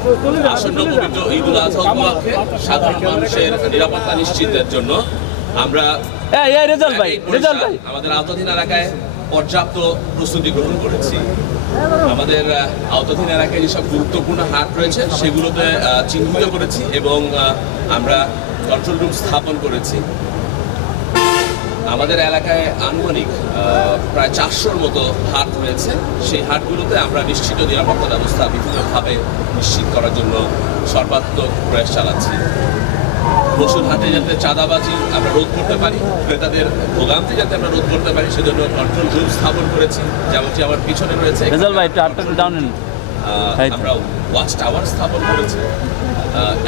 আসন্ন পবিত্র ঈদুল আজহা উপলক্ষে সাধারণ মানুষের নিরাপত্তা নিশ্চিতের জন্য আমরা আমাদের আওতাধীন এলাকায় পর্যাপ্ত প্রস্তুতি গ্রহণ করেছি। আমাদের আওতাধীন এলাকায় যেসব গুরুত্বপূর্ণ হাট রয়েছে সেগুলোতে চিহ্নিত করেছি এবং আমরা কন্ট্রোল রুম স্থাপন করেছি। আমাদের এলাকায় আনুমানিক প্রায় 400-র মতো হাট রয়েছে। সেই হাটগুলোতে আমরা নিশ্চিত নিরাপত্তা ব্যবস্থা বিভিন্নভাবে নিশ্চিত করার জন্য সর্বাত্মক প্রয়াস চালাচ্ছি। পশুর হাটে যাতে চাঁদাবাজি আমরা রোধ করতে পারি, ক্রেতাদের ভোগান্তি যাতে আমরা রোধ করতে পারি, সেজন্য কন্ট্রোল রুম স্থাপন করেছি, যেমনটি আমার পিছনে রয়েছে। আমরা ওয়াচ টাওয়ার স্থাপন করেছি,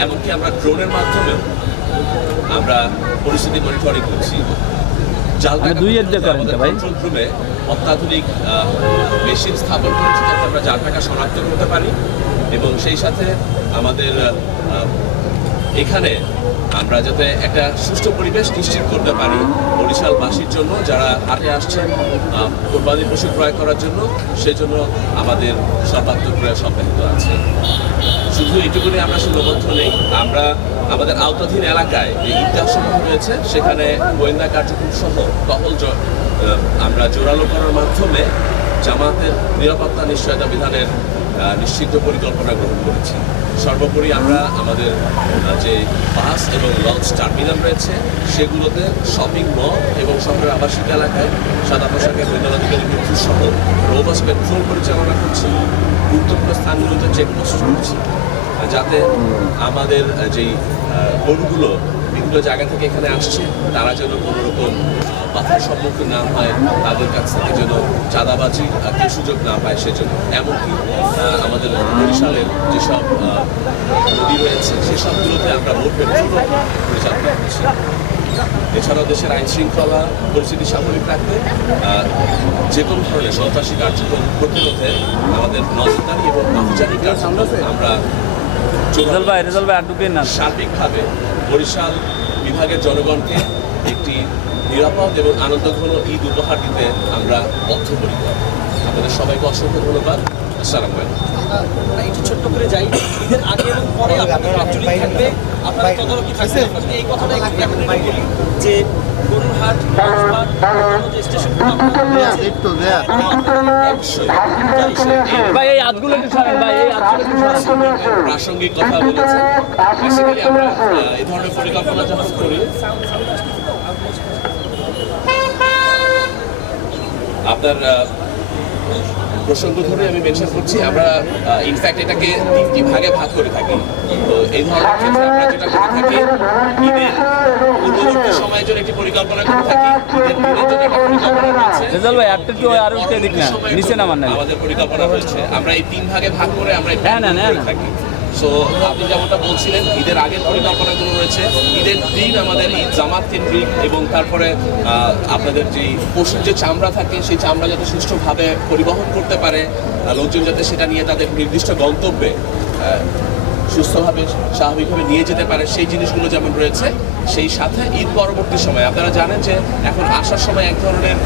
এমনকি আমরা ড্রোনের মাধ্যমেও আমরা পরিস্থিতি মনিটরিং করছি। কন্ট্রোল রুমে অত্যাধুনিক মেশিন স্থাপন করেছি যাতে আমরা জাল টাকা শনাক্ত করতে পারি এবং সেই সাথে আমাদের এখানে আমরা যাতে একটা সুষ্ঠু পরিবেশ নিশ্চিত করতে পারি বরিশালবাসীর জন্য যারা হাটে আসছেন কোরবানির পশু ক্রয় করার জন্য, সেজন্য আমাদের সর্বাত্মক প্রয়াস অব্যাহত আছে। শুধু এটুকুনি আমরা সীমাবদ্ধ নেই, আমরা আমাদের আওতাধীন এলাকায় যে ঈদগাহ সমূহ রয়েছে সেখানে গোয়েন্দা কার্যক্রম সহ টহল আমরা জোরালো করার মাধ্যমে জামাতের নিরাপত্তা নিশ্চয়তা বিধানের নিশ্চিত পরিকল্পনা গ্রহণ করেছি। সর্বোপরি আমরা আমাদের যে বাস এবং লঞ্চ টার্মিনাল রয়েছে সেগুলোতে শপিং মল এবং শহরের আবাসিক এলাকায় সাদা পোশাকের গোয়েন্দাধিকারী মৃত্যু সহ রোবাস পেট্রোল পরিচালনা করছি। গুরুত্বপূর্ণ স্থানগুলোতে চেকপোস্ট করছি যাতে আমাদের যেই গরুগুলো বিভিন্ন জায়গা থেকে এখানে আসছে তারা যেন কোনো রকম বাধার সম্মুখীন না হয়, তাদের কাছ থেকে যেন চাঁদাবাজি কেউ সুযোগ না পায় সেজন্য। এমনকি আমাদের বরিশালের যেসব নদী রয়েছে সেসবগুলোতে আমরা বোট পেট্রোল পরিচালনা করছি। এছাড়াও দেশের আইন শৃঙ্খলা পরিস্থিতি স্বাভাবিক রাখতে যে কোনো ধরনের সন্ত্রাসী কার্যক্রম প্রতিরোধে আমাদের নজরদারি এবং আভিযানিক কার্যক্রম আমরা সার্বিকভাবে বরিশাল বিভাগের জনগণকে একটি নিরাপদ এবং আনন্দঘন ঈদ উপহার দিতে আমরা বদ্ধপরিকর। আপনাদের সবাইকে অসংখ্য ধন্যবাদ। আসসালামু আলাইকুম। একটু ছোট্ট করে যাই, ঈদের আগে এবং পরে আপনাদের আঞ্চলিক থাকবে, আপনারা তদারকি থাকবে। এই কথাটা একটু বলি যে গরুর হাট যে স্টেশনগুলো প্রাসঙ্গিক কথা বলেছেন। বেসিক্যালি আমরা এই ধরনের পরিকল্পনা যখন করি আপনার প্রসঙ্গ ধরে আমি মেনশন করছি, আমরা ইনফ্যাক্ট এটাকে 3টি ভাগে ভাগ করে থাকি। তো এই ধরনের ক্ষেত্রে আমরা যেটা করে থাকি, ঈদের পূর্ববর্তী সময়ের জন্য একটি পরিকল্পনা করে থাকি, ঈদের দিনের জন্য একটা পরিকল্পনা রয়েছে, আমাদের পরিকল্পনা রয়েছে। আমরা এই 3 ভাগে ভাগ করে আমরা থাকি। সো আপনি যেমনটা বলছিলেন, ঈদের আগের পরিকল্পনাগুলো রয়েছে। ঈদের দিন আমাদের ঈদ জামাত কেন্দ্রিক এবং তারপরে আপনাদের যে পশুর যে চামড়া থাকে সেই চামড়া যাতে সুষ্ঠুভাবে পরিবহন করতে পারে, লোকজন যাতে সেটা নিয়ে তাদের নির্দিষ্ট গন্তব্যে সুস্থভাবে স্বাভাবিকভাবে নিয়ে যেতে পারে সেই জিনিসগুলো যেমন রয়েছে। সেই সাথে ঈদ পরবর্তী সময় আপনারা জানেন যে এখন আসার সময় এক ধরনের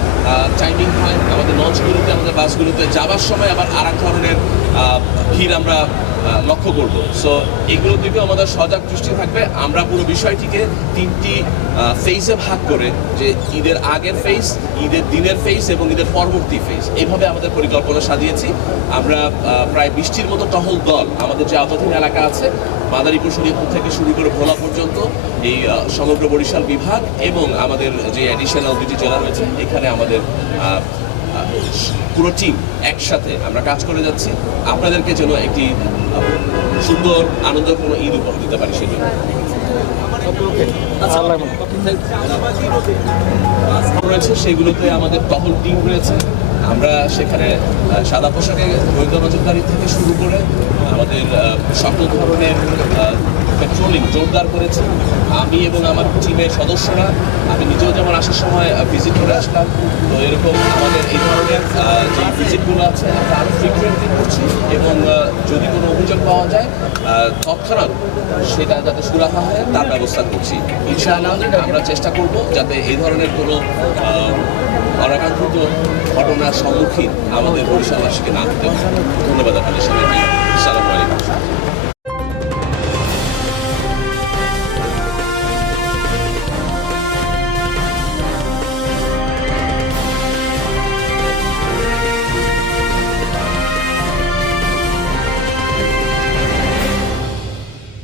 টাইমিং হয় আমাদের লঞ্চগুলোতে, আমাদের বাসগুলোতে, যাবার সময় আবার আর এক ধরনের ভিড় আমরা লক্ষ্য করব। সো এগুলোর দিকেও আমাদের সজাগ দৃষ্টি থাকবে। আমরা পুরো বিষয়টিকে 3টি ফেজে ভাগ করে, যে ঈদের আগের ফেজ, ঈদের দিনের ফেজ এবং ঈদের পরবর্তী ফেজ, এইভাবে আমাদের পরিকল্পনা সাজিয়েছি। আমরা প্রায় 20টির মতো টহল দল আমাদের যে আওতাধীন এলাকা আছে মাদারীপুর শরীয়তপুর থেকে শুরু করে ভোলা পর্যন্ত এই সমগ্র বরিশাল বিভাগ এবং আমাদের যে অ্যাডিশনাল 2টি জেলা রয়েছে এখানে আমাদের পুরো টিম একসাথে আমরা কাজ করে যাচ্ছি আপনাদেরকে যেন একটি সুন্দর আনন্দপূর্ণ ঈদ উপহার দিতে পারি সেই জন্য। রয়েছে সেগুলোতে আমাদের টহল টিম রয়েছে। আমরা সেখানে সাদা পোশাকে গোয়েন্দা নজরদারি থেকে শুরু করে আমাদের সকল ধরনের পেট্রোলিং জোরদার করেছি। আমি এবং আমার টিমের সদস্যরা, আমি নিজেও যেমন আসার সময় ভিজিট করে আসলাম, তো এরকম আমাদের এই ধরনের যে ভিজিটগুলো আছে আমরা আরও ফ্রিকুয়েন্টলি করছি এবং যদি কোনো অভিযোগ পাওয়া যায় তৎক্ষণাৎ সেটা যাতে সুরাহা হয় তার ব্যবস্থা করছি। ইনশাআল্লাহ আমরা চেষ্টা করব যাতে এই ধরনের কোনো অনাকাঙ্ক্ষিত ঘটনার সম্মুখীন আমাদের বরিশালবাসীকে না হতে হয়। ধন্যবাদ আপনাদের সবাইকে। আসসালামু আলাইকুম।